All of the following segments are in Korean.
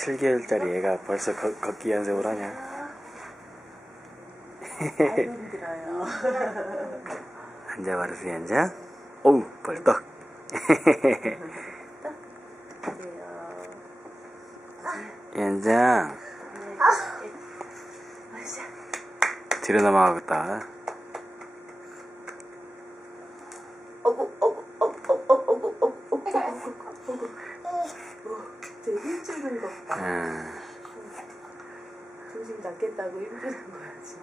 7개월짜리 애가 벌써 걷기 연습을 하냐? 아이고 힘들어요. 앉아 바르세요. 앉아. 어우 벌떡. 연장 뒤로 넘어가겠다. 되게 힘주는 것 봐. 중심 잡겠다고 힘주는 거야 지금.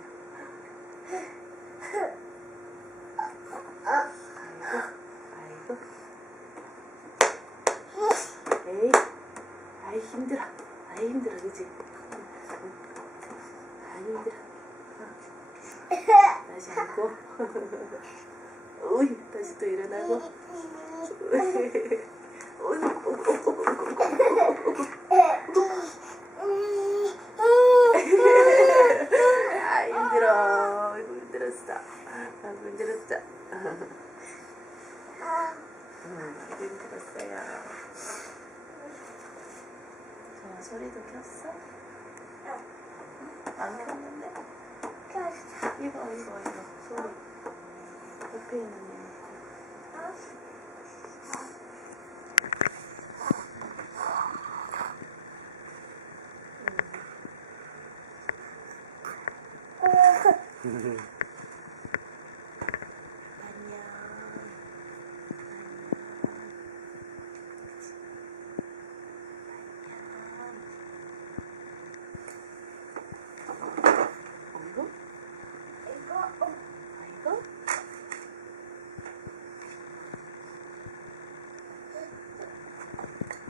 아이고. 에이, 아이 힘들어. 아이 힘들어, 그치? 아이 힘들어. 다시 앉고. 오이, 다시 또 일어나고. 아 힘들어. 아이고 힘들었어. 아이고 힘들었어. 아이고 힘들었어요. 저 소리도 켰어? 안 켰는데? 이거 소리. 옆에 있는 애.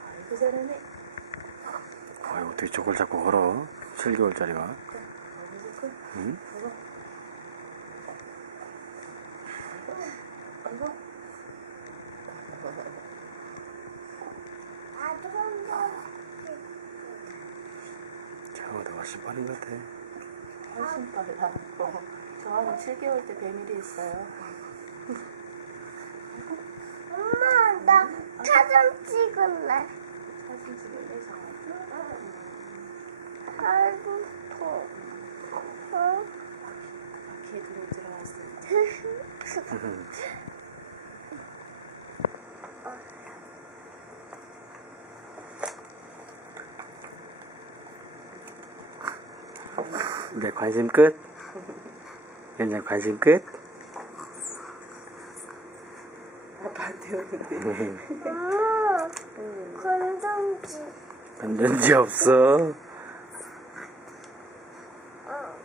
아이고 잘하네. 아이고 어떻게 저걸 자꾸 걸어? 7개월짜리가. 응? 저거보다 훨씬 빠른 것 같아. 훨씬 빨라. 저 한 7개월 때 배밀이 있어요. 엄마, 나 사진 찍을래. 사진 찍을래, 정아도? 아이고, 더. 어? 바퀴에 눈이 들어왔어. 이제 관심 끝? 연장 관심 끝? 아빠한테 오는데. 엄마, 건전지. 건전지 없어. 어.